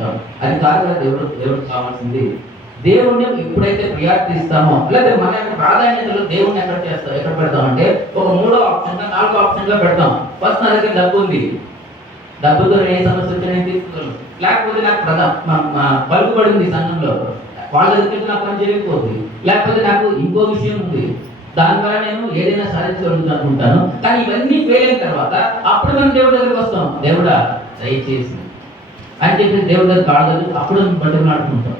ఉంటాం. అది కాదు కదా దేవుడు కావాల్సింది. దేవుణ్ణి ఎప్పుడైతే ప్రియారిటీ ఇస్తామో, లేదా మన యొక్క ప్రాధాన్యతలు దేవుణ్ణి ఎక్కడ పెడతాం అంటే ఒక 3వ ఆప్షన్గా 4వ ఆప్షన్గా పెడతాం. ఫస్ట్ నా దగ్గర డబ్బు ఉంది, డబ్బుతో ఏ సమస్య వచ్చినా నేను తీసుకోగలను. లేకపోతే నాకు పలుకుబడింది సంఘంలో, వాళ్ళ దగ్గర నాకు పని చేయకపోతుంది. లేకపోతే నాకు ఇంకో విషయం ఉంది, దాని ద్వారా నేను ఏదైనా సాధించగలుగుతాను అనుకుంటాను. కానీ ఇవన్నీ ఫెయిల్ అయిన తర్వాత అప్పుడు మనం దేవుడి దగ్గరికి వస్తాం. దేవుడా దయచేసి అని చెప్పి దేవుడి దగ్గర కాడదు, అప్పుడు బట్టుకులాడుకుంటాం.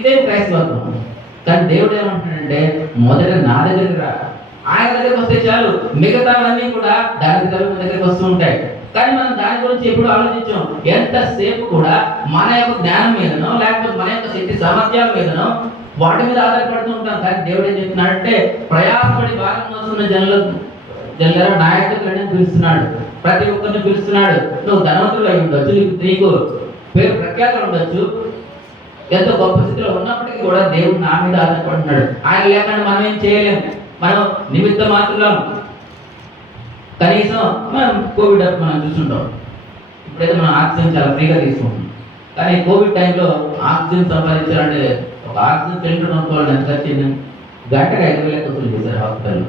ఇదే క్రైస్తవత్వం. కానీ దేవుడు ఏమంటున్నాడంటే మొదట నా దగ్గరికి రా, ఆయన దగ్గరికి వస్తే చాలు, మిగతావన్నీ కూడా దానికి దగ్గరికి వస్తూ ఉంటాయి. కానీ మనం దాని గురించి ఎప్పుడు ఆలోచించాం. ఎంతసేపు కూడా మన యొక్క జ్ఞానం మీదనో, లేకపోతే మన యొక్క శక్తి సామర్థ్యాల మీదనో, వాటి మీద ఆధారపడుతూ ఉంటాం. కానీ దేవుడు ఏం చెప్తున్నాడంటే ప్రయాసపడి భాగం వస్తున్న జల్లర నా యొక్క పిలుస్తున్నాడు, ప్రతి ఒక్కరిని పిలుస్తున్నాడు. నువ్వు ధనవంతుడు అయి ఉండొచ్చు, నీకు పేరు ప్రఖ్యాతలు ఉండొచ్చు, ఎంతో గొప్ప స్థితిలో ఉన్నప్పటికీ కూడా దేవుడు నా మీద ఆధారపడుతున్నాడు. ఆయన లేకుండా మనం ఏం చేయలేము, మనం నిమిత్త మాత్రం. కనీసం మనం కోవిడ్ అప్పుడు మనం చూస్తుంటాం, ఇప్పుడైతే మనం ఆక్సిజన్ చాలా ఫ్రీగా తీసుకుంటాం. కానీ కోవిడ్ టైంలో ఆక్సిజన్ సంపాదించాలంటే ఒక ఆక్సిజన్ సిలిండర్ కొనుక్కోవాలని ఎంత ఖర్చు, గంటకు 5,000 వసూలు చేశారు హాస్పిటల్లో.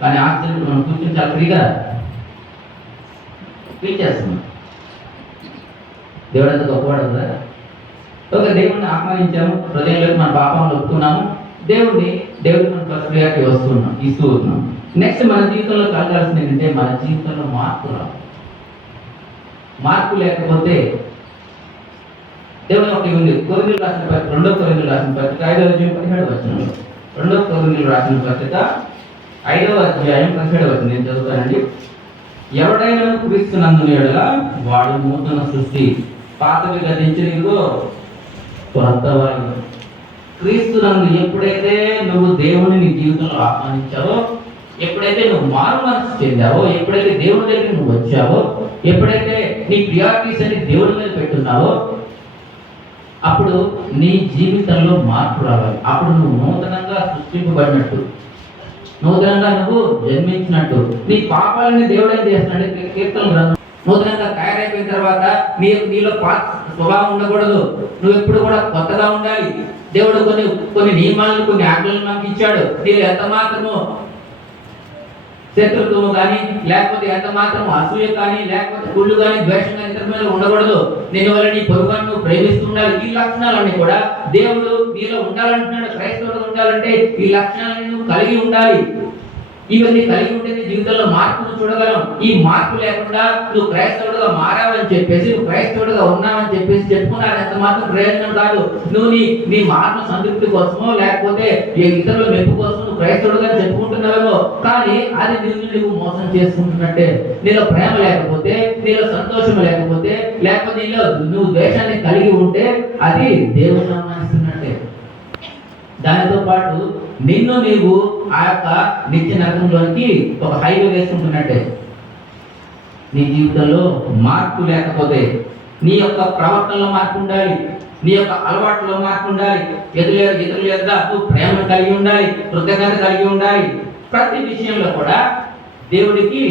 కానీ ఆక్సిజన్ మనం కూర్చొని చాలా ఫ్రీగా ఫీల్ చేస్తున్నాం. దేవుడు అంత గొప్పవాడు కదా. ఒక దేవుడిని ఆహ్వానించాము, హృదయంలోకి మన పాపంలో ఒప్పుకున్నాము, దేవుడిని మనం ఫస్ట్ ప్రియారిటీ ఇస్తూ ఉన్నాం. నెక్స్ట్ మన జీవితంలో కలగాల్సింది ఏంటంటే మన జీవితంలో మార్పు లేకపోతే దేవుని ఒకటి ఉంది. కొరింథీయులకు రాసిన పత్రిక 2వ కొరింథీయులకు రాసిన పత్రిక 5వ అధ్యాయం 17వ వచనం. 2వ కొరింథీయులకు రాసిన పత్రిక 5వ అధ్యాయం 17వ వచనం నేను చదువుతానండి. ఎవడైనా క్రీస్తునందున యెడల వాడు నూతన సృష్టి, పాతవి గతించినవిగో క్రొత్తవాడు. క్రీస్తునందు ఎప్పుడైతే నువ్వు దేవుని నీ జీవితంలో ఆహ్వానించావో, ఎప్పుడైతే నువ్వు మారు మనసు చెందావో, ఎప్పుడైతే దేవుడి దగ్గర నువ్వు వచ్చావో, ఎప్పుడైతే నీ ప్రియారిటీస్ అని దేవుడి మీద పెట్టున్నావో, అప్పుడు నీ జీవితంలో మార్పు రావాలి. అప్పుడు నువ్వు నూతనంగా సృష్టింపబడినట్టు, నూతనంగా నువ్వు జన్మించినట్టు. నీ పాపాలని దేవుడు ఏం చేస్తున్నాడు? కీర్తన గ్రంథం నూతనంగా తయారైపోయిన తర్వాత నీలో పాత స్వభావం ఉండకూడదు, నువ్వు ఎప్పుడు కూడా కొత్తగా ఉండాలి. దేవుడు కొన్ని నియమాలను, కొన్ని ఆజ్ఞలను మనకి ఇచ్చాడు. నీవు ఎంత మాత్రము శత్రుత్వము కానీ, లేకపోతే ఎంత మాత్రం అసూయ కానీ, లేకపోతే కుళ్ళు కానీ, ద్వేషం కానీ ఇతర మీద ఉండకూడదు. నేను వల్ల నీ పొరుగును నువ్వు ప్రేమిస్తూ ఉండాలి. ఈ లక్షణాలన్నీ కూడా దేవుడు నీలో ఉండాలంటున్నాడు. క్రైస్తవుడు ఉండాలంటే ఈ లక్షణాలను నువ్వు కలిగి ఉండాలి. ఇవన్నీ కలిగి ఉంటే జీవితంలో మార్పును చూడగలం. ఈ మార్పు లేకుండా నువ్వు క్రైస్తవుడుగా మారావని చెప్పేసి, నువ్వు క్రైస్తవుడుగా ఉన్నావని చెప్పేసి చెప్పుకున్నాను ఎంత మాత్రం ప్రయోజనం కాదు. నువ్వు నీ మార్పు సంతృప్తి కోసమో, లేకపోతే ఇతరుల మెప్పు కోసం నువ్వు క్రైస్తవుడుగా చెప్పుకుంటున్నావేమో, కానీ అది నువ్వు మోసం చేసుకుంటున్నట్టే. నీలో ప్రేమ లేకపోతే, నీలో సంతోషం లేకపోతే, లేకపోతే నీలో నువ్వు ద్వేషాన్ని కలిగి ఉంటే అది దేవుని అవమానిస్తున్నట్టే. దానితో పాటు నిన్ను నీవు ఆ యొక్క నిత్య నరకంలోనికి ఒక హైవే వేసుకుంటున్నట్టే. నీ జీవితంలో మార్పు లేకపోతే, నీ యొక్క ప్రవర్తనలో మార్పు ఉండాలి, నీ యొక్క అలవాట్లలో మార్పు ఉండాలి, ఇతరుల యొక్క నువ్వు ప్రేమ కలిగి ఉండాలి, కృతజ్ఞత కలిగి ఉండాలి. ప్రతి విషయంలో కూడా దేవుడికి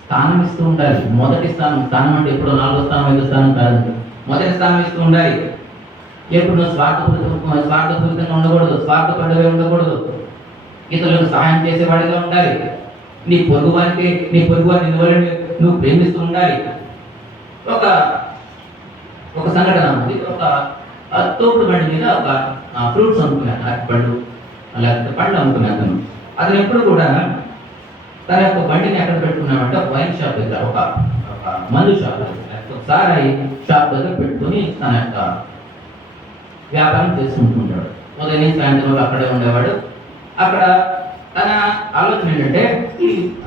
స్థానం ఇస్తూ ఉండాలి. మొదటి స్థానం అంటే ఎప్పుడు 4వ స్థానం 5వ స్థానం కాదండి, మొదటి స్థానం ఇస్తూ ఉండాలి. ఎప్పుడు నువ్వు స్వార్థపూరితంగా ఉండకూడదు, స్వార్థపరుడుగా ఉండకూడదు. ఇతరులకు సహాయం చేసేవాడిగా ఉండాలి. నీ పొరుగువారికి నువ్వు ప్రేమిస్తూ ఉండాలి. ఒక సంఘటన ఉంది. ఒక తోపుడు బండి మీద ఒక ఫ్రూట్స్ అమ్ముకున్నాను, అరటిపళ్ళు లేకపోతే పళ్ళు అమ్ముకున్నాను. అతను ఎప్పుడు కూడా తన యొక్క బండిని ఎక్కడ పెట్టుకున్నామంటే ఒక వైన్ షాప్ దగ్గర, ఒక మందు షాప్ దగ్గర, సారాయి షాప్ దగ్గర పెట్టుకుని తన యొక్క వ్యాపారం చేసుకుంటుంటాడు. ఉదయం నుంచి సాయంత్రం అక్కడే ఉండేవాడు. అక్కడ తన ఆలోచన ఏంటంటే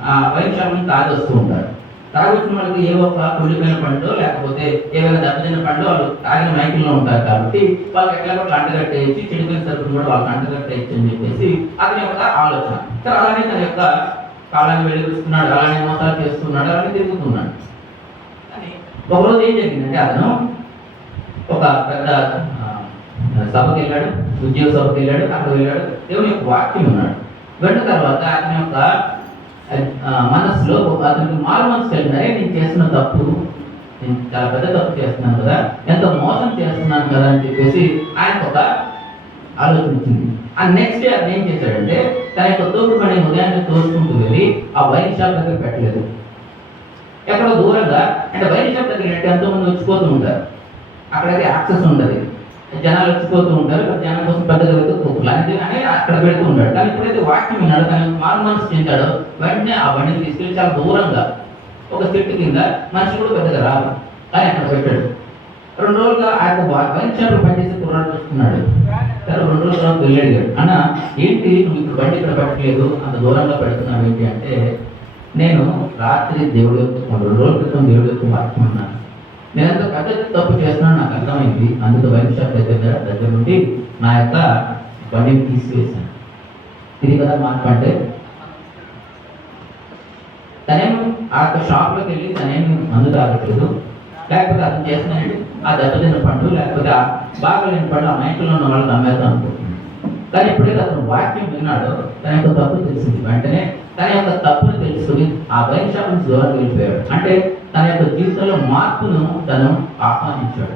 ఆ వైన్ షాప్ నుంచి తాగొస్తూ ఉంటాడు. తాగొచ్చిన వాళ్ళకి ఏవో ఒక కుళ్ళిపోయిన పండు, లేకపోతే ఏవైనా దెబ్బతిన్న పండు వాళ్ళు తాగిన మైకుల్లో ఉంటారు కాబట్టి వాళ్ళకి ఎట్లా కూడా కంటగట్టేసి, చెడిపోయిన సరుకులు కూడా వాళ్ళు కంటగట్టేయచ్చు అని చెప్పేసి అతని యొక్క ఆలోచన. అలానే తన యొక్క కాలాన్ని వెలిగిస్తున్నాడు, అలానే మోసాలు చేస్తున్నాడు, అలానే తిరుగుతున్నాడు. కానీ ఒకరోజు ఏం జరిగిందంటే అతను ఒక పెద్ద సభకి వెళ్ళాడు, ఉద్యోగ సభకి వెళ్ళాడు. అక్కడ వెళ్ళాడు, దేవుని యొక్క వాక్యం ఉన్నాడు. వెళ్ళిన తర్వాత అతని యొక్క మనసులో అతనికి మారు మనసు కలిగినారే, నేను చేస్తున్న తప్పు, నేను చాలా పెద్ద తప్పు చేస్తున్నాను కదా, ఎంత మోసం చేస్తున్నాను కదా అని చెప్పేసి ఆయనకు ఒక ఆలోచన వచ్చింది. ఆ నెక్స్ట్ డే అతను ఏం చేశాడంటే తన యొక్క తోపుడు బండి ఉదయాన్నే తోసుకుంటూ వెళ్ళి ఆ వైన్ షాప్ దగ్గర పెట్టలేదు, ఎక్కడో దూరంగా. అంటే వైన్ షాప్ దగ్గర అంటే ఎంతోమంది వచ్చిపోతూ ఉంటారు, అక్కడైతే యాక్సెస్ ఉండదు, జనాలు వచ్చిపోతూ ఉంటారు, జనం కోసం పెద్దగా వెతుక్కోవాలి అని అక్కడ పెడుతూ ఉంటాడు. కానీ ఎప్పుడైతే వాక్యం విన్నాడో తన మారు మనసు చెందాడో వెంటనే ఆ బండిని తీసుకెళ్ళి చాలా దూరంగా ఒక చెట్టు కింద, మనిషి కూడా పెద్దగా రాదు కానీ అక్కడ పెట్టాడు. 2 రోజులుగా ఆయన వైన్ షాప్లో పనిచేసే కుర్రాడు చూస్తున్నాడు. సరే 2 రోజుల తర్వాత వెళ్ళాడు, అన్న ఏంటి నువ్వు ఇప్పుడు బండి ఇక్కడ పెట్టలేదు, అంత దూరంగా పెడుతున్నావు ఏంటి అంటే, నేను రాత్రి దేవుడు 2 రోజుల క్రితం దేవుడు యొక్క వాక్యం అన్నాను, నేను ఎంత పెద్ద తప్పు చేస్తున్నాను నాకు అర్థమైంది, అందుకు వైన్ షాప్ దగ్గర నుండి నా యొక్క బండిని తీసివేశాను. ఇది కదా మాట అంటే. తనేమో ఆ యొక్క షాప్లోకి వెళ్ళి తనేమి మందు తాగట్లేదు, లేకపోతే అతను చేస్తున్నాడు ఆ దెబ్బతిన్న పండు, లేకపోతే ఆ బాగలేని పండు ఆ మైకులో ఉన్న వాళ్ళకి అమ్మేద్దాం అనుకుంటున్నాడు. కానీ ఎప్పుడైతే అతను వాక్యం విన్నాడో తన యొక్క తప్పు తెలిసింది. వెంటనే తన యొక్క తప్పును తెలుసుకుని ఆ వైన్ షాప్ నుంచి దూరం వెళ్ళిపోయాడు. అంటే తన యొక్క జీవితంలో మార్పును తను ఆహ్వానించాడు.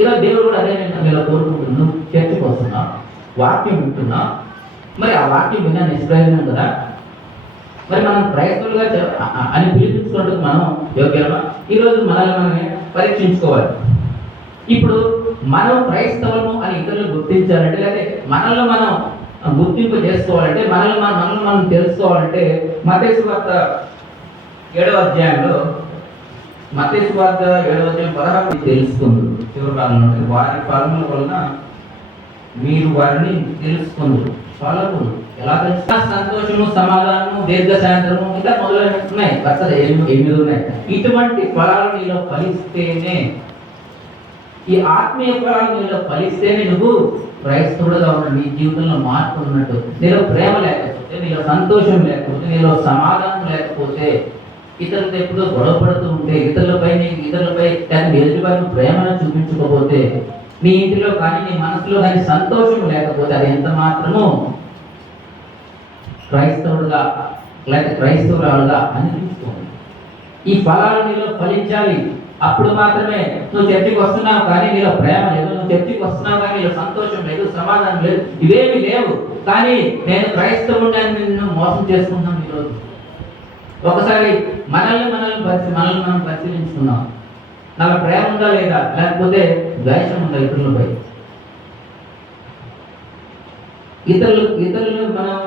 ఇలా దేవుడు కూడా అదే నేను కోరుకుంటున్నాను, చర్చకు వస్తున్నా, వాక్యం వింటున్నా, మరి ఆ వాక్యం విన్నా నిష్ప్రయోజనం కదా, మరి మనం క్రైస్తవులుగా అని పిలిపించుకున్నట్టు మనం యోగ్యమా? ఈరోజు మనల్ని మనమే పరీక్షించుకోవాలి. ఇప్పుడు మనం క్రైస్తవులను అని ఇతరులు గుర్తించాలంటే, లేకపోతే మనల్ని మనం గుర్తింపు చేసుకోవాలంటే, మనల్ని మనం తెలుసుకోవాలంటే మత్తయి సువార్త 7వ అధ్యాయంలో, మత్తయి సువార్త 7వ అధ్యాయం 16 తెలుసుకుందు చివరి కాలంలో, వారి ఫలముల వలన మీరు వారిని తెలుసుకుందు. ఫలము ఎలా తెలుసు? సంతోషము, సమాధానము, దీర్ఘశాంతము, ఇలా మొదలైన ఉన్నాయి, వరుస 8 ఉన్నాయి. ఇటువంటి ఫలాలు నీలో ఫలిస్తేనే, ఈ ఆత్మీయ ఫలాలు నీలో ఫలిస్తేనే నువ్వు క్రైస్తవుడుగా ఉన్న, నీ జీవితంలో మార్పు ఉన్నట్టు. నీలో ప్రేమ లేకపోతే, నీలో సంతోషం లేకపోతే, నీలో సమాధానం లేకపోతే, ఇతరులతో ఎప్పుడో గొడవపడుతూ ఉంటే, ఇతరులపై ఎదుటిపైన ప్రేమను చూపించుకోకపోతే, నీ ఇంటిలో కానీ నీ మనసులో కానీ సంతోషం లేకపోతే, అది ఎంత మాత్రము క్రైస్తవుడుగా లేక క్రైస్తవురాలుగా అనిపించుకోండి. ఈ ఫలాలు నీలో ఫలించాలి. అప్పుడు మాత్రమే నువ్వు చర్చికి వస్తున్నావు కానీ నీలో ప్రేమ లేదు, నువ్వు చర్చికి వస్తున్నావు కానీ నీలో సంతోషం లేదు, సమాధానం లేదు, ఇవేమి లేవు, కానీ నేను క్రైస్తవుడిని అని నిన్ను మోసం చేసుకుంటున్నాం. ఈరోజు ఒకసారి మనల్ని మనం పరిశీలించుకున్నాం. నాకు ప్రేమ ఉందా లేదా, లేకపోతే ద్వేషం ఉందా ఇతరులపై? ఇతరులు మనం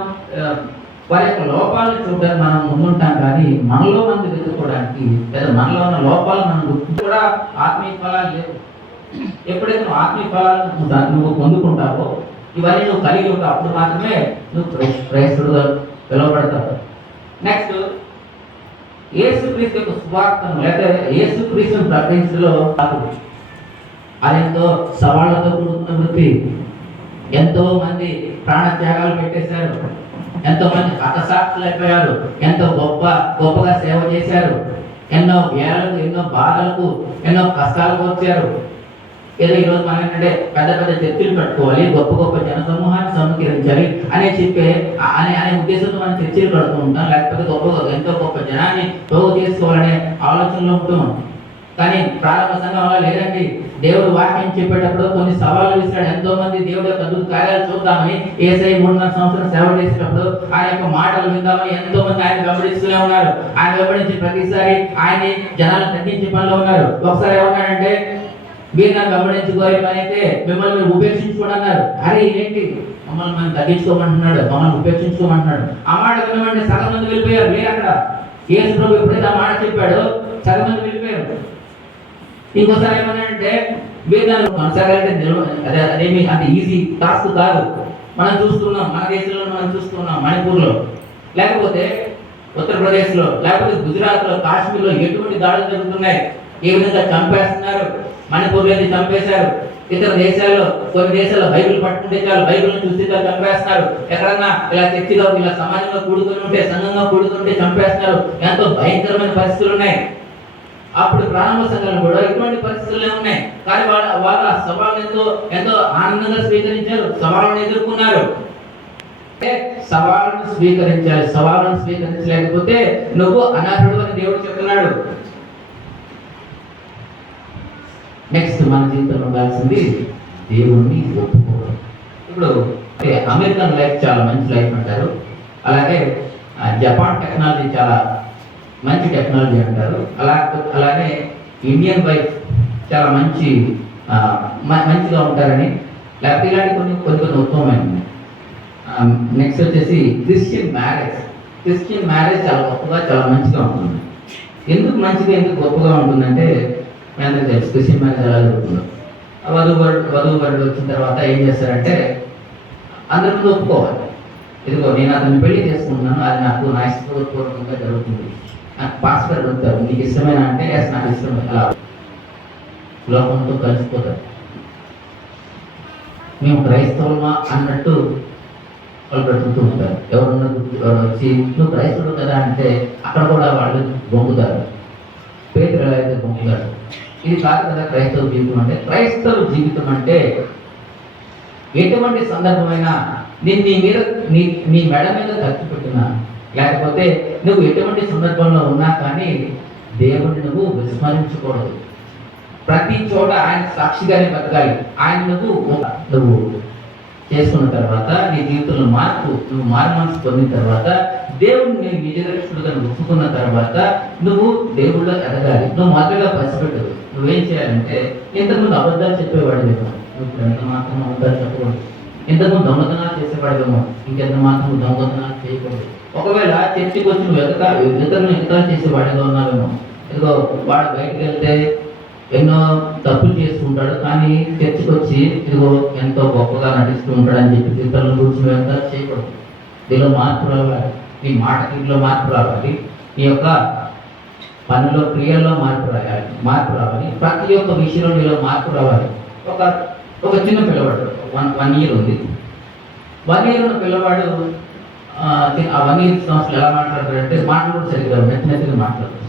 వారి యొక్క లోపాలను చూడడానికి మనం ముందుంటాం, కానీ మనలో మంది వెతుక్కోవడానికి లేదా మనలో ఉన్న లోపాలు మనం కూడా ఆత్మీయ ఫలాలు లేవు. ఎప్పుడైతే నువ్వు ఆత్మీయ ఫలాలు నువ్వు పొందుకుంటావో, ఇవన్నీ నువ్వు కలిగి ఉంటావు, అప్పుడు మాత్రమే నువ్వు క్రైస్తవుడుగా పిలువబడతావు. నెక్స్ట్, యేసుక్రీస్తు యొక్క సువార్తను లేదా యేసుక్రీస్తును ప్రకటించడంలో అదెంతో సవాళ్లతో కూడుకున్న వృత్తి. ఎంతో మంది ప్రాణ త్యాగాలు పెట్టేశారు, ఎంతో మంది హతసాక్షులు అయిపోయారు, ఎంతో గొప్పగా సేవ చేశారు, ఎన్నో వేలకు, ఎన్నో బాధలకు, ఎన్నో కష్టాలకు వచ్చారు. ఏదో ఈరోజు మనం ఏంటంటే పెద్ద చర్చలు పెట్టుకోవాలి, గొప్ప జన సమూహాన్ని సమీకరించాలి అనే అనే ఉద్దేశంతో మనం చర్చలు కడుతూ ఉంటాం, లేకపోతే ఎంతో గొప్ప జనాన్ని పోగు చేసుకోవాలనే ఆలోచనలో ఉంటాం. కానీ ప్రారంభ సంఘంలో లేదండి, దేవుడు వాక్యం చెప్పేటప్పుడు కొన్ని సవాళ్ళు విసిరాడు. ఎంతో మంది దేవుడు యొక్క అద్భుత కార్యాలు చూద్దామని ఏసై 3.5 సంవత్సరం సేవ చేసేటప్పుడు ఆయన యొక్క మాటలు విందామని ఎంతో మంది ఆయన వెంబడిస్తూనే ఉన్నారు. ఆయన వెంబడించి ప్రతిసారి ఆయన్ని జనాలు తగ్గించే పనిలో ఉన్నారు. ఒకసారి ఏమన్నాడంటే, మీరు నన్ను వెంబడించుకోవాలి పని అయితే మిమ్మల్ని మీరు ఉపేక్షించుకోండి అన్నారు. అరే ఏంటి, మమ్మల్ని మనం తగ్గించుకోమంటున్నాడు, మమ్మల్ని ఉపేక్షించుకోమంటున్నాడు. ఆ మాట వినమంటే సగం మంది వెళ్ళిపోయారు. మీరు అక్కడ యేసు ప్రభు ఎప్పుడైతే ఆ మాట చెప్పాడో సగం మంది వెళ్ళిపోయారు. ఇంకోసారి ఏమన్నాడంటే, మీరు నన్ను కొనసాగాలంటే అదేమి అంత ఈజీ టాస్క్ కాదు. మనం చూస్తున్నాం, మన దేశంలో మనం చూస్తున్నాం, మణిపూర్లో, లేకపోతే ఉత్తరప్రదేశ్లో, లేకపోతే గుజరాత్లో, కాశ్మీర్లో ఎటువంటి దాడులు జరుగుతున్నాయి, ఏ విధంగా చంపేస్తున్నారు. మణిపూర్లో అయితే చంపేశారు, ఇతర దేశాల్లో కొన్ని దేశాల్లో బైబిల్ పట్టుకుంటే చాలు బైబిల్ని చూస్తే చంపేస్తున్నారు. ఎక్కడన్నా ఇలా చర్చిగా ఇలా సమాజంగా కూడుకుని ఉంటే, సంఘంగా కూడుకుని ఉంటే చంపేస్తున్నారు. ఎంతో భయంకరమైన పరిస్థితులు ఉన్నాయి. అప్పుడు ప్రారంభ సంఘాలు కూడా ఇటువంటి పరిస్థితులే ఉన్నాయి. కానీ వాళ్ళ సవాళ్ళను ఎంతో ఆనందంగా స్వీకరించారు, సవాళ్ళను ఎదుర్కొన్నారు. సవాళ్ళను స్వీకరించాలి. సవాళ్ళను స్వీకరించలేకపోతే నువ్వు అనాథుడు అని దేవుడు చెప్తున్నాడు. నెక్స్ట్ మన జీవితంలో ఉండాల్సింది దేవుణ్ణి ఒప్పుకోవడం. ఇప్పుడు అమెరికన్ లైఫ్ చాలా మంచి లైఫ్ అంటారు, అలాగే జపాన్ టెక్నాలజీ చాలా మంచి టెక్నాలజీ అంటారు, అలాగే ఇండియన్ వైఫ్ చాలా మంచిగా ఉంటారని, లేకపోతే ఇలాంటి కొన్ని ఉత్తమమైనవి. నెక్స్ట్ వచ్చేసి క్రిస్టియన్ మ్యారేజ్ చాలా గొప్పగా చాలా మంచిగా ఉంటుంది. ఎందుకు మంచిగా ఎందుకు గొప్పగా ఉంటుందంటే మీ అందరికీ తెలుసు క్రిస్టియన్ మ్యారేజ్ ఎలా జరుగుతుందో. వధువు వరుడు వచ్చిన తర్వాత ఏం చేస్తారంటే అందరి ముందు ఒప్పుకోవాలి, ఇదిగో నేను అతన్ని పెళ్లి చేసుకుంటున్నాను, అది నా ఇష్టపూర్వకంగా జరుగుతుంది, నాకు పాస్టర్ అడుగుతారు నీకు ఇష్టమైన అంటే ఎస్ నాకు ఇష్టమే, అలా లోకంతో కలిసిపోతారు. మేము క్రైస్తవులమా అన్నట్టు వాళ్ళు బ్రతుకుతూ ఉంటారు. ఎవరు వచ్చి నువ్వు క్రైస్తవుడు కదా అంటే అక్కడ కూడా వాళ్ళు బొంగుతారు, పేదలు ఎలా అయితే బొంగుతారు. ఇది కాదు కదా క్రైస్తవ జీవితం అంటే. క్రైస్తవ జీవితం అంటే ఎటువంటి సందర్భమైనా నేను నీ మెడ మీద ఖర్చు పెట్టినా, లేకపోతే నువ్వు ఎటువంటి సందర్భంలో ఉన్నా కానీ దేవుడిని నువ్వు విస్మరించకూడదు. ప్రతి చోట ఆయన సాక్షిగానే బతకాలి. ఆయన నువ్వు చేసుకున్న తర్వాత నీ జీవితంలో నువ్వు మారు మనసు పొందిన తర్వాత దేవుడిని నిజరక్షకుడుగా ఒప్పుకున్న తర్వాత నువ్వు దేవుళ్ళో ఎదగాలి. నువ్వు మొదలుగా పసిపెట్టదు. నువ్వేం చేయాలంటే ఇంతకుముందు అబద్ధాలు చెప్పేవాడివేమో, నువ్వు ఎంత మాత్రం అబద్ధాలు చెప్పకూడదు. ఇంతకుముందు దొంగతనాలు చేసేవాడివేమో, ఇంకెంత మాత్రం దొంగతనాలు చేయకూడదు. ఒకవేళ చర్చికి వచ్చి నువ్వు ఇతరులను ఎగతాలు చేసేవాడిగా ఉన్నావేమో, ఇదిగో వాడు బయటకు వెళ్తే ఎన్నో తప్పులు చేస్తుంటాడు, కానీ చర్చకు వచ్చి ఇదిగో ఎంతో గొప్పగా నటిస్తూ ఉంటాడు అని చెప్పి ఇతరుల గురించి ఎంత చేయకూడదు. దీనిలో మార్పు రావాలి, నీ మాట తీరులో మార్పు రావాలి, నీ యొక్క పనిలో క్రియల్లో మార్పు రావాలి, ప్రతి ఒక్క విషయంలో నీలో మార్పు రావాలి. ఒక చిన్న పిల్లవాడు 1 year ఉంది. 1 year ఉన్న పిల్లవాడు ఆ 1 year సంవత్సరాలు ఎలా మాట్లాడతాడంటే మాటలు కూడా సరిగ్గా నెత్తిగా మాట్లాడుతుంది.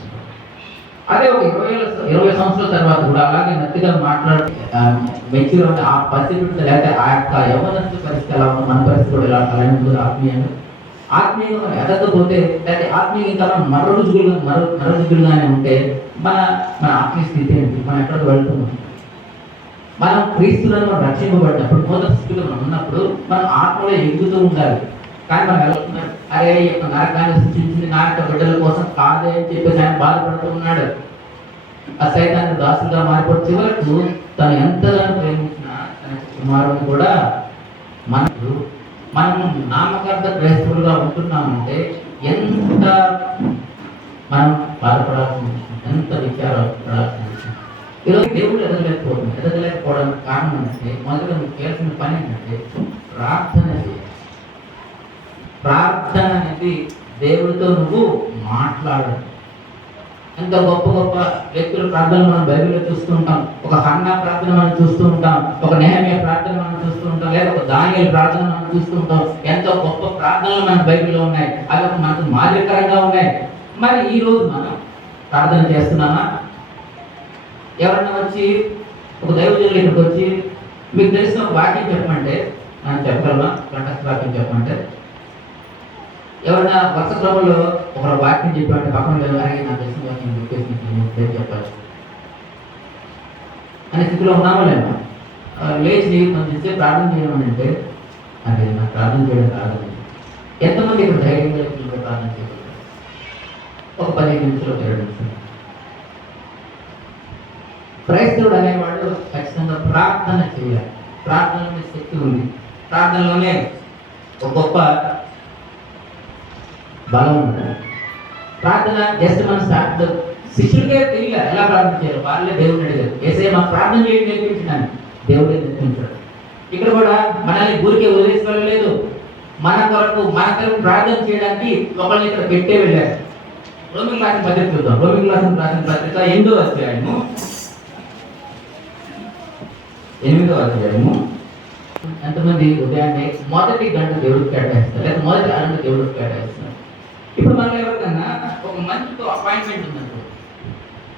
అదే ఒక 20 సంవత్సరాల తర్వాత కూడా అలాగే నత్తిగా మెచ్యూర్ అంటే ఆ పరిస్థితి లేకపోతే ఆ యొక్క యవనస్తు పరిస్థితి ఎలా ఉంది, మన పరిస్థితి కూడా ఎలా అలానే ఉంటుంది. ఆత్మీయంగా మనం ఎదగకపోతే, లేకపోతే ఆత్మీయంగా మరొకగానే ఉంటే మన ఆత్మీయ స్థితి ఏంటి, మనం ఎక్కడికి వెళ్తున్నాం. మనం క్రీస్తులను మనం రక్షింపబడినప్పుడు మొదటి స్థితిలో మనం ఉన్నప్పుడు మనం ఆత్మలో ఎదుగుతూ ఉండాలి. కానీ మనం వెళ్తున్నాడు, అరే యొక్క నరకాన్ని సృష్టించింది నా యొక్క బిడ్డల కోసం కాదే అని చెప్పేసి ఆయన బాధపడుతూ ఉన్నాడు. ఆ సైతానికి దాసులుగా మారిపోతే చివరకు తను ఎంతగానో ప్రేమించిన తన కుమారుని కూడా మనం నామకార్థ క్రైస్తవులుగా ఉంటున్నామంటే ఎంత మనం బాధపడాల్సిన విషయం, ఎంత విచారపడాల్సిన విషయం. ఈరోజు దేవుడు ఎదగలేకపోవడానికి కారణం అంటే మొదలుగా నువ్వు చేయాల్సిన పని ఏంటంటే ప్రార్థన చేయాలి. ప్రార్థన అనేది దేవుడితో నువ్వు మాట్లాడాలి. ఎంత గొప్ప గొప్ప వ్యక్తుల ప్రార్థన మనం బైబిల్లో చూస్తూ ఉంటాం. ఒక హన్నా ప్రార్థన మనం చూస్తూ ఉంటాం, ఒక నెహెమ్యా ప్రార్థన మనం చూస్తూ ఉంటాం, లేదా ఒక దానియేలు ప్రార్థన మనం చూస్తూ ఉంటాం. ఎంతో గొప్ప ప్రార్థనలు మన బైబిల్లో ఉన్నాయి, అవి మనకు మాదిరికరంగా ఉన్నాయి. మరి ఈ రోజు మనం ప్రార్థన చేస్తున్నామా? ఎవరన్నా వచ్చి ఒక దైవజనులు ఇక్కడికి వచ్చి మీకు తెలిసిన ఒక వాక్యం చెప్పమంటే మనం చెప్పగలమా? కంఠస్థ వాక్యం చెప్పమంటే ఎవరైనా వర్ష క్రమంలో ఒక వాక్యం చెప్పాలంటే పక్కన అలాగే నా తెలిసిన వాక్యం చెప్పేసి చెప్పాలి అనే స్థితిలో ఉన్నామా లేదా? లేచి కొంచెం ప్రార్థన చేయడం అంటే అదే నాకు ప్రార్థన చేయడం కాదు. ఎంతమంది ఇక్కడ ధైర్యంగా ప్రార్థన చేయగలరు? ఒక 15 నిమిషాలు 20 నిమిషాలు. క్రైస్తవుడు అనేవాడు ఖచ్చితంగా ప్రార్థన చేయాలి. ప్రార్థనలోనే శక్తి ఉంది, ప్రార్థనలోనే ఒక గొప్ప బలం ఉంటుంది. ప్రార్థన జస్ట్ మన శిష్యుడికే తెలియదు ఎలా ప్రార్థన చేయాలి, వాళ్ళే దేవుడిని అడిగారు. ఏసే మాకు ప్రార్థన చేయడం నేర్పించినాను, దేవుడే నేర్పించాడు. ఇక్కడ కూడా మనల్ని ఊరికే వదిలేసి వెళ్ళలేదు, మన కొరకు ప్రార్థన చేయడానికి ఒకరిని ఇక్కడ పెట్టే వెళ్ళారు. రోమిలకు రాసిన పత్రిక చూద్దాం. రోమిలకు రాసిన పత్రిక 8వ అధ్యాయము 8వ అధ్యాయము. ఎంతమంది ఉదయాన్నే మొదటి గంట దేవుడికి కేటాయిస్తారు, లేదా మొదటి అరగంట దేవుడికి కేటాయిస్తారు. ఇప్పుడు మనలో ఎవరికన్నా ఒక మంచితో అపాయింట్మెంట్ ఉందనుకో,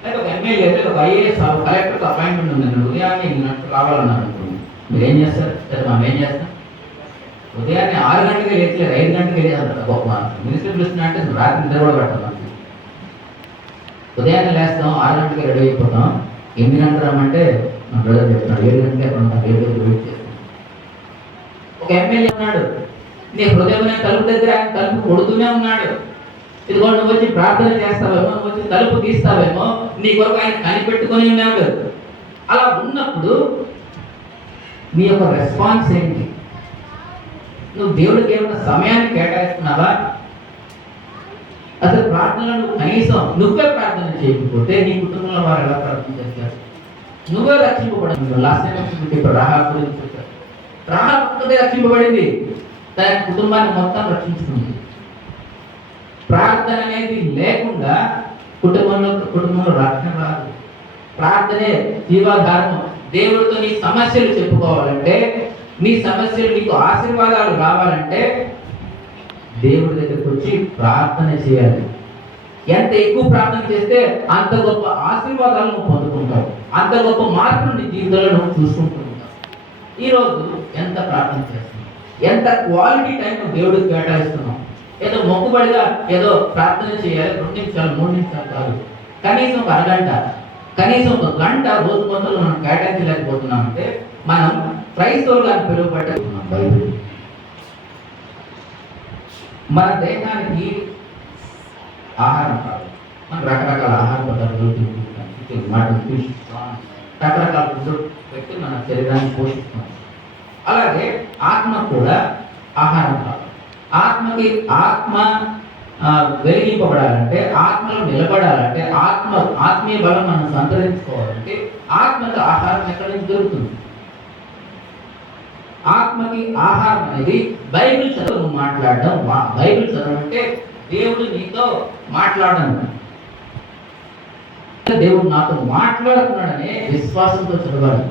లేదా ఒక ఎమ్మెల్యే లేదా ఒక ఐఏఎస్ కలెక్టర్తో అపాయింట్మెంట్ ఉందన్నారు, ఉదయాన్నే నట్టు రావాలన్నారు అనుకోండి, మీరు ఏం చేస్తారు? లేదా మనం ఏం చేస్తాం? ఉదయాన్నే 6 గంటలకే లేచలేదు, 5 గంటలకే లేదంటారు. గొప్ప మినిస్టర్ పిలుస్తున్నా అంటే రాత్రి నిద్ర కూడా పెట్టాలి. ఉదయాన్నే లేస్తాం, 6 గంటలకి రెడీ అయిపోతాం, ఎన్ని గంటలు రమ్మంటే మా బ్రదర్ చెప్తున్నాడు 7 గంటలే ఉంటాను, 7 గంటలు వెయిట్ చేస్తాను. ఒక ఎమ్మెల్యే ఉన్నాడు, నీ హృదయమైన తలుపు దగ్గర ఆయన తలుపు కొడుతూనే ఉన్నాడు. ఇదిగో నువ్వు వచ్చి ప్రార్థన చేస్తావేమో, నువ్వు వచ్చి తలుపు తీస్తావేమో, నీ కొరకు ఆయన కనిపెట్టుకొని ఉన్నాడు. అలా ఉన్నప్పుడు నీ యొక్క రెస్పాన్స్ ఏంటి? నువ్వు దేవుడికి ఏమైనా సమయాన్ని కేటాయిస్తున్నావా? అసలు ప్రార్థనలు నువ్వు కనీసం నువ్వే ప్రార్థన చేయకపోతే నీ కుటుంబంలో వారు ఎలా ప్రార్థన చేస్తారు? నువ్వే రక్షింపబడింది. లాస్ట్ టైం ఇప్పుడు రాహాబు గురించి చెప్పారు. రాహాబు ఒక్కటే రక్షింపబడింది, తన కుటుంబాన్ని మొత్తం రక్షించుకుంది. ప్రార్థన అనేది లేకుండా కుటుంబంలో రక్షణ రాదు. ప్రార్థనే జీవాధారం. దేవుడితో నీ సమస్యలు చెప్పుకోవాలంటే, నీ సమస్యలు నీకు ఆశీర్వాదాలు రావాలంటే దేవుడి దగ్గరికి వచ్చి ప్రార్థన చేయాలి. ఎంత ఎక్కువ ప్రార్థన చేస్తే అంత గొప్ప ఆశీర్వాదాలు నువ్వు పొందుకుంటావు, అంత గొప్ప మార్పులు నీ జీవితంలో నువ్వు చూసుకుంటూ ఉంటావు. ఈరోజు ఎంత ప్రార్థన చేస్తున్నావు, ఎంత క్వాలిటీ టైం దేవుడికి కేటాయిస్తున్నావు? ఏదో మొక్కుబడిగా ఏదో ప్రార్థన చేయాలి 2 నిమిషాలు 3 నిమిషాలు కాదు, కనీసం ఒక అరగంట, కనీసం ఒక గంట రోజు మొత్తం మనం కేటాయించలేకపోతున్నామంటే మనం క్రైస్తవులుగా పిలువబడుతున్నాం. బైబిల్ మన దేహానికి ఆహారం కాదు, మనం రకరకాల ఆహార పదార్థాలు తింటుంటాం, రకరకాల ఫుడ్ పెట్టి మన శరీరాన్ని పోషిస్తున్నాం. అలాగే ఆత్మ కూడా ఆహారం కాదు. ఆత్మ వెలిగింపబడాలంటే, ఆత్మలో నిలబడాలంటే, ఆత్మీయ బలం మనం సంతరించుకోవాలంటే ఆత్మకి ఆహారం ఎక్కడి నుంచి దొరుకుతుంది? ఆత్మకి ఆహారం అనేది బైబిల్ చదువు మాట్లాడడం. బైబిల్ చదవడం అంటే దేవుడు నీతో మాట్లాడడం. దేవుడు నాతో మాట్లాడుతున్నాడనే విశ్వాసంతో చదవాలి.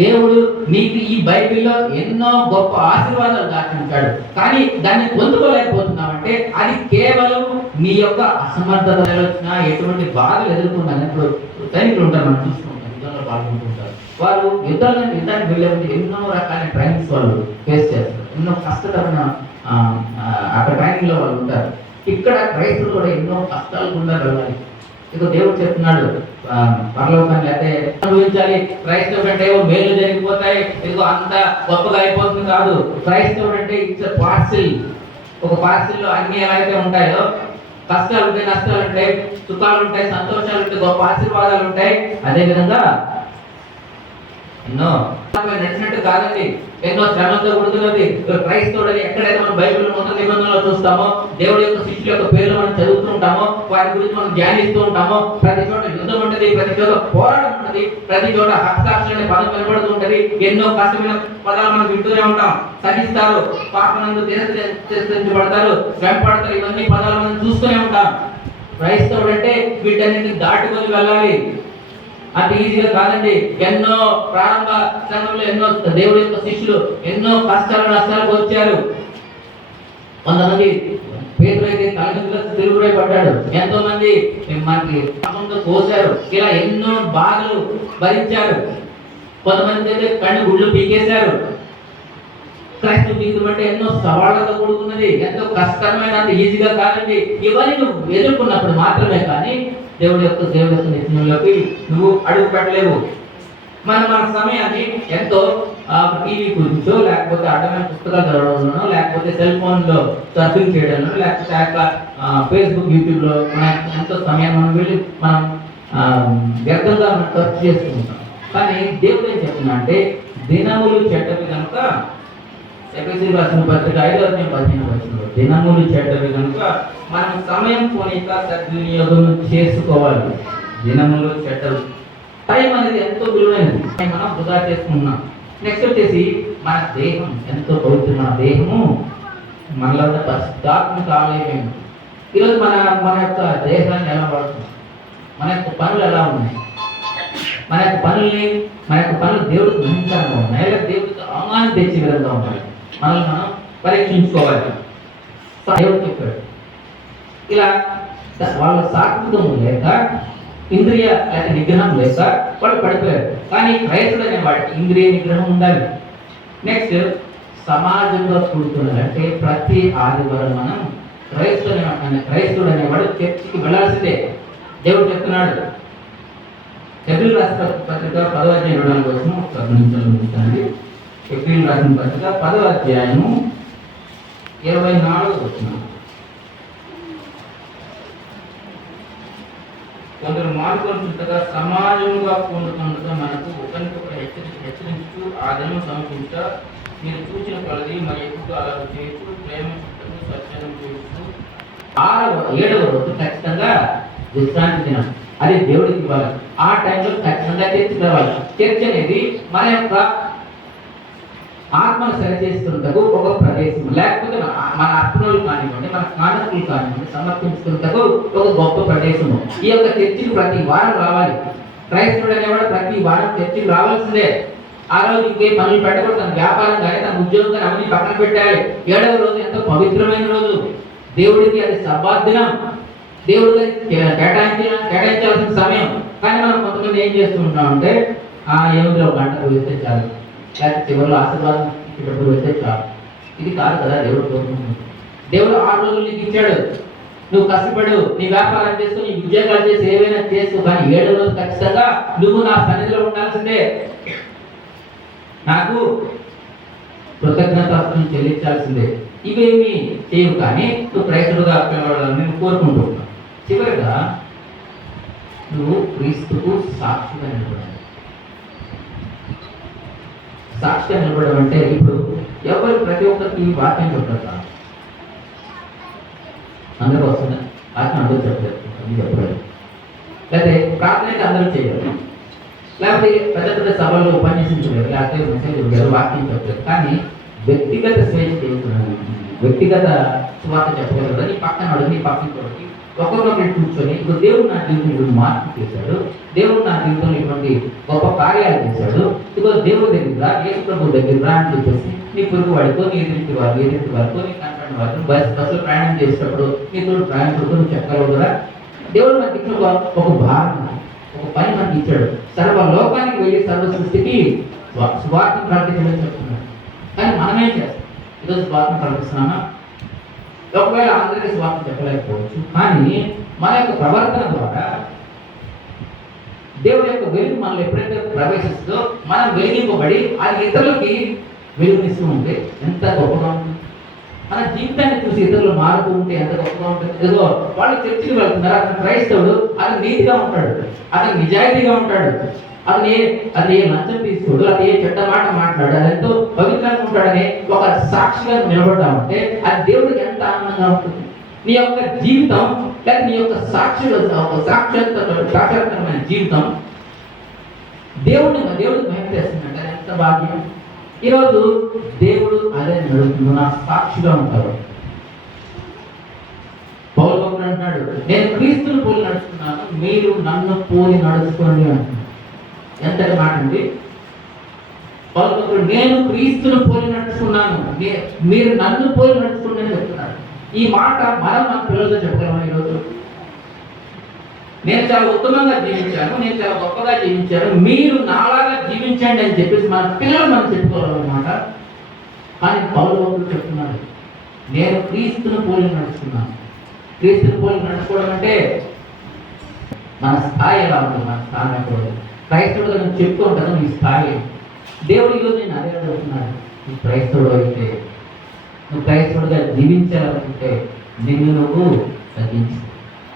దేవుడు నీకు ఈ బైబిల్లో ఎన్నో గొప్ప ఆశీర్వాదాలు దాచించాడు, కానీ దాన్ని పొందుకోలేకపోతున్నావంటే అది కేవలం నీ యొక్క అసమర్థత వచ్చినా, ఎటువంటి బాధలు ఎదుర్కొన్నా. ఇప్పుడు సైనికులు ఉంటారు, మనం చూసుకుంటాం, యుద్ధంలో పాల్గొంటుంటారు. వారు యుద్ధానికి వెళ్ళే ముందు ఎన్నో రకాల ట్రైనింగ్స్ వాళ్ళు ఫేస్ చేస్తారు, ఎన్నో కష్టతరమైన అక్కడ ట్రైనింగ్ లో వాళ్ళు ఉంటారు. ఇక్కడ క్రైస్తవులు కూడా ఎన్నో కష్టాలు గుండా వెళ్ళాలి. ఇక దేవుడు చెప్తున్నాడు, పరలోకాన్ని అయితే అనుభవించాలి. క్రైస్తవుడు అంటే మేలు జరిగిపోతాయి, ఇదిగో అంత గొప్పగా అయిపోతుంది కాదు. క్రైస్తవుడు అంటే ఇట్స్ పార్సిల్. ఒక పార్సిల్లో అన్ని ఏవైతే ఉంటాయో, కష్టాలు ఉంటాయి, నష్టాలు ఉంటాయి, సుఖాలు ఉంటాయి, సంతోషాలు ఉంటాయి, గొప్ప ఆశీర్వాదాలు ఉంటాయి. అదేవిధంగా ఎన్నో నచ్చినట్టు కాదండి, ఎన్నో శ్రమంతో కూడుతున్నది. క్రైస్తవుడు అని ఎక్కడైతే మనం బైబిల్ నూతన నిబంధనలో చూస్తామో, దేవుడి యొక్క శిష్యుల యొక్క పేర్లు మనం చదువుతుంటామో, వారి గురించి మనం ధ్యానిస్తూ ఉంటామో, ప్రతి చోట యుద్ధం ఉంటుంది, ప్రతి చోట పోరాటం ఉంటుంది, ప్రతి చోట హస్తాక్షరం అనే పదం వినబడుతూ ఉంటుంది. ఎన్నో కష్టమైన పదాలు మనం వింటూనే ఉంటాం. సహిస్తారు, పాపనందు తిరస్కరించబడతారు, శ్రమ పడతారు, ఇవన్నీ పదాలు మనం చూస్తూనే ఉంటాం. క్రైస్తవుడు అంటే వీటన్నిటిని దాటుకొని వెళ్ళాలి. అంత ఈజీగా కాదండి. ఎన్నో ప్రారంభ సంఘంలో ఎన్నో దేవుడి యొక్క శిష్యులు ఎన్నో కష్టాలు నష్టాలకు వచ్చారు. కొంతమంది పేతురు అయితే తలకిందులో తిరుగుబడి పడ్డాడు, ఎంతో మంది మనకి కోసారు, ఇలా ఎన్నో బాధలు భరించారు. కొంతమంది అయితే కళ్ళు గుళ్ళు పీకేశారు. క్రైస్తవ జీవితం అంటే ఎన్నో సవాళ్లతో కూడుకున్నది, ఎంతో కష్టమైన, అంత ఈజీగా కాదండి. ఇవన్నీ నువ్వు ఎదుర్కొన్నప్పుడు మాత్రమే కానీ దేవుడి యొక్క నిత్యంలోకి నువ్వు అడుగు పెట్టలేవు. మన సమయాన్ని ఎంతో టీవీ గురించో, లేకపోతే అడ్డమైన పుస్తకాలు చదవడంలోనో, లేకపోతే సెల్ ఫోన్లో సర్ఫింగ్ చేయడంలో, లేకపోతే ఫేస్బుక్, యూట్యూబ్లో ఎంతో సమయాన్ని మనం వ్యర్థంగా మనం ఖర్చు చేసుకుంటాం. కానీ దేవుడు ఏం చెప్తున్నా అంటే, దినములు చెడ్డవి కనుక, ఎఫెసీయులకు రాసిన పత్రిక 5:15 దినములు చెడ్డవి కనుక మనం సమయం పోనీక సద్వినియోగం చేసుకోవాలి. దినములు చెడ్డవి. టైం అనేది ఎంతో విలువైనది, మనం వృధా చేసుకుంటున్నాం. నెక్స్ట్ వచ్చేసి మన దేహం ఎంతో పవిత్ర. మన దేహము మనలో ఉన్న పరిశుద్ధాత్మక ఆలయం. ఈరోజు మన యొక్క దేహాన్ని ఎలా వాడుతున్నాం, మన యొక్క పనులు ఎలా ఉన్నాయి, మన యొక్క పనులు దేవుడికి గ్రహించాలని ఉన్నాయి, లేదా దేవుడికి అవమానం తెచ్చే విధంగా ఉంటాయి. మనల్ని మనం పరీక్షించుకోవాలి. దేవుడు చెప్పాడు, ఇలా వాళ్ళ సాత్వికం లేక, ఇంద్రియ నిగ్రహం లేక వాళ్ళు పడిపోయారు. కానీ క్రైస్తుడు అనేవాడికి ఇంద్రియ నిగ్రహం ఉండాలి. నెక్స్ట్ సమాజంలో కూడుకున్నారంటే ప్రతి ఆదివారం మనం క్రైస్తుడు అనేవాడు చర్చికి వెళ్ళాల్సిందే. దేవుడు చెప్తున్నాడు, ఏప్రిల్ రాసిన పత్రిక 10వ అధ్యాయం 24 వచనం ఒకసారి నిమిషాలు ముగిస్తానండి. ఏప్రిల్ రాసిన పత్రిక 10వ అధ్యాయము 24 వచనం. కొందరు మార్పుగా సమాజముగా పొందుతుండగా మనకు ఒకరికొకరు హెచ్చరించు ఆ దినం సమర్పించ మీరు చూసిన కొలది మరి ఎక్కువ అలా చేయొచ్చు, ప్రేమ చుట్టూ సత్యం చేయొచ్చు. 7వ రోజు ఖచ్చితంగా విశ్రాంతి దినం, అది దేవుడికి ఇవ్వాలి. ఆ టైంలో ఖచ్చితంగా చర్చ రావాలి. చర్చ అనేది మన యొక్క ఆత్మను సరిచేసుకున్నటకు ఒక ప్రదేశం, లేకపోతే మన అర్పణలు కానివ్వండి, మన కానుకలు కానివ్వండి సమర్పించుకున్నటకు ఒక గొప్ప ప్రదేశము. ఈ యొక్క చర్చికి ప్రతి వారం రావాలి. క్రైస్తవుడు అనేవాడు ప్రతి వారం చర్చికి రావాల్సిందే. ఆ రోజు ఇంకే పనులు పెట్టకూడదు. తన వ్యాపారం కానీ తన ఉద్యోగం కానీ అవన్నీ పక్కన పెట్టాలి. 7వ రోజు ఎంతో పవిత్రమైన రోజు, దేవుడికి అది సబ్బాత్ దినం, దేవుడు కేటాయించాల్సిన సమయం. కానీ మనం కొంతమంది ఏం చేస్తూ ఉంటామంటే ఏమిలో గంట పోయితే చాలు, లేకపోతే చివరిలో ఆశీర్వాదం ఇచ్చేటప్పుడు వెళ్తే చాలు. ఇది కాదు కదా దేవుడు కోరుకుంటుంది. దేవుడు 6 రోజులు నీకు ఇచ్చాడు, నువ్వు కష్టపడు, నీ వ్యాపారం చేసుకో, నీ ఉద్యోగాలు చేసి ఏవైనా చేసుకో, కానీ 7వ రోజు ఖచ్చితంగా నువ్వు నా సన్నిధిలో ఉండాల్సిందే. నాకు కృతజ్ఞతాస్తులు చెల్లించాల్సిందే. ఇవేమి చేయవు, కానీ నువ్వు క్రైస్తవుడుగా పిలవాలని నేను కోరుకుంటున్నాను. చివరిగా నువ్వు క్రీస్తుకు సాక్షిగా నిలబడాలి. సాక్షిగా నిలబడడం అంటే ఇప్పుడు ఎవరు ప్రతి ఒక్కరికి వాక్యం చెప్పారు, అందరూ వస్తున్నారు, వాక్యం అందరూ చెప్పలేదు, చెప్పలేదు. లేకపోతే ప్రార్థనకి అందరూ చేయరు, లేకపోతే పెద్ద పెద్ద సభల్లో ఉపన్యసించలేదు, లేకపోతే మెసేజ్ ఇవ్వలేదు, వాక్యం చెప్పలేదు. కానీ వ్యక్తిగత స్వేచ్ఛ చేస్తున్నాను, వ్యక్తిగత సువార్త చెప్పగలరు. నీ పక్కన వాడు, నీ పక్కన వాడికి ఒక్కొక్కరు కూర్చొని ఇప్పుడు దేవుడు నా జీవితంలో మార్పు చేశాడు, దేవుడు నా జీవితంలో ఇటువంటి గొప్ప కార్యాలు చేశాడు, ఇదిగో దేవుడి దగ్గర యేసు ప్రభు దగ్గర అని చెప్పేసి నీ పొరుగు వాడికో, నీ ఎదుటి వారికో, నీ కనపడిన వారికి బస్సులో ప్రయాణం చేసేటప్పుడు నీ తోడు ప్రయాణికుడు నువ్వు చెప్పగలవు కదా. దేవుడు మనకి ఇచ్చిన ఒక భారణ, ఒక పని మనకి ఇచ్చాడు. సర్వ లోకానికి వెళ్ళి సర్వ సృష్టికి స్వార్థం ప్రకటించమని చెప్తున్నాడు. కానీ మనమేం చేస్తాం? ఈరోజు స్వార్థం ప్రకటిస్తున్నామా? ఒకవేళ అందరికీ స్వార్థం చెప్పలేకపోవచ్చు, కానీ మన యొక్క ప్రవర్తన ద్వారా దేవుడి యొక్క వెలుగు మనల్ని ఎప్పుడైతే ప్రవేశిస్తుందో మనం వెలిగింపబడి అది ఇతరులకి వెలుగునిస్తూ ఉంటే ఎంత గొప్పగా ఉంటుంది. మన జీవితాన్ని చూసి ఇతరులు మారుతూ ఉంటే ఎంత గొప్పగా ఉంటుంది. ఏదో వాళ్ళు చర్చికి వెళ్తున్నారు, అతను క్రైస్తవుడు, అతను నీతిగా ఉంటాడు, అతను నిజాయితీగా ఉంటాడు, అది ఏ లంచం తీసుకోడు, అది ఏ చెడ్డ మాట మాట్లాడు, అది ఎంతో పవిత్రంగా ఉంటాడని ఒక సాక్షిగా నిలబడ్డా ఉంటే అది దేవుడికి ఎంత ఆనందంగా ఉంటుంది. నీ యొక్క జీవితం లేక నీ యొక్క సాక్షాత్కరమైన జీవితం దేవుడికి మహిమ చేస్తుందంటే ఎంత భాగ్యం. ఈరోజు దేవుడు అదే నడుపుతుంది, నా సాక్షిగా ఉంటాడు. పౌలు భక్తుడు అంటున్నాడు, నేను క్రీస్తుని పోలి నడుచుకున్నాను, మీరు నన్ను పోలి నడుచుకోండి అంటున్నాడు. ఎంతటి మాట అండి. పౌలు భక్తుడు నేను క్రీస్తుని పోలి నడుచుకున్నాను, మీరు నన్ను పోలి నడుచుకోండి అని చెప్తున్నాడు. ఈ మాట మనం మన పిల్లలతో చెప్పగలమా? ఈరోజు నేను చాలా ఉత్తమంగా జీవించాను, నేను చాలా గొప్పగా జీవించాను, మీరు నాలాగా జీవించండి అని చెప్పేసి మన పిల్లలు మనం చెప్పుకోవాలన్నమాట. కానీ పౌలు భక్తుడు చెప్తున్నాడు, నేను క్రీస్తుని పోలి నడుచుకున్నాను. క్రీస్తుని పోలి నడుచుకోవడం అంటే మన స్థాయి ఎలా ఉంటుంది, మన స్థానం ఎక్కడ. క్రైస్తవుడుగా నేను చెప్తూ ఉంటాను నీ స్థాయి. దేవుడు ఈరోజు నేను అదే అడుగుతున్నాడు, నువ్వు క్రైస్తవుడు అయితే, నువ్వు క్రైస్తవుడుగా జీవించాలనుకుంటే నిన్ను నువ్వు తగ్గించు,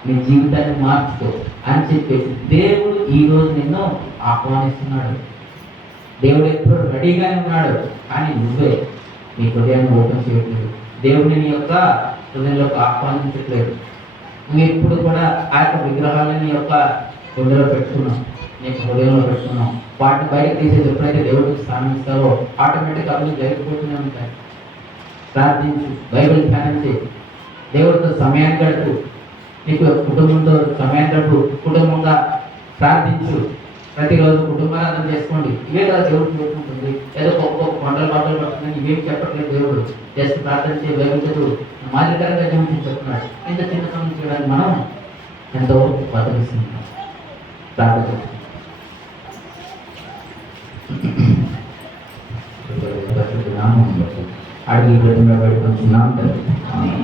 నీ జీవితాన్ని మార్చుకో అని చెప్పేసి దేవుడు ఈరోజు నిన్ను ఆహ్వానిస్తున్నాడు. దేవుడు ఎప్పుడు రెడీగానే ఉన్నాడు, కానీ నువ్వే నీ హృదయాన్ని ఓపెన్ చేయట్లేదు. దేవుడిని నీ యొక్క హృదయంలోకి ఆహ్వానించట్లేదు. నువ్వు ఎప్పుడు కూడా ఆ యొక్క విగ్రహాలను నీ యొక్క హృదయంలో పెట్టుకున్నావు, నీ యొక్క హృదయంలో పెట్టుకున్నావు. వాటిని బయట తీసేది ఎప్పుడైతే దేవుడికి స్థానం ఇస్తారో ఆటోమేటిక్గా అభివృద్ధి జరిగిపోతూనే ఉంటాయి. ప్రార్థించు, బైబిల్ ధ్యానం చేయి, దేవుడితో సమయాన్ని గడుపు, నీకు కుటుంబంతో సమయాన్ని గడుపు, కుటుంబంగా ప్రార్థించు, ప్రతిరోజు కుటుంబారాధన చేసుకోండి. ఇవే కదా దేవుడు కోరుకుంటుంది. ఏదో గొప్ప కొండలు బట్టలు పడుతుందని ఇవేం చెప్పట్లేదు దేవుడు. జస్ట్ ప్రార్థన చేయ, బైబిల్ చదువు, మాదిరికరంగా జీవించి చెప్తున్నాడు. ఇంత చిన్న సమయం చేయడానికి మనం ఎంతో బతికిస్తున్నాం. ప్రార్థన అడిగి కొంచెం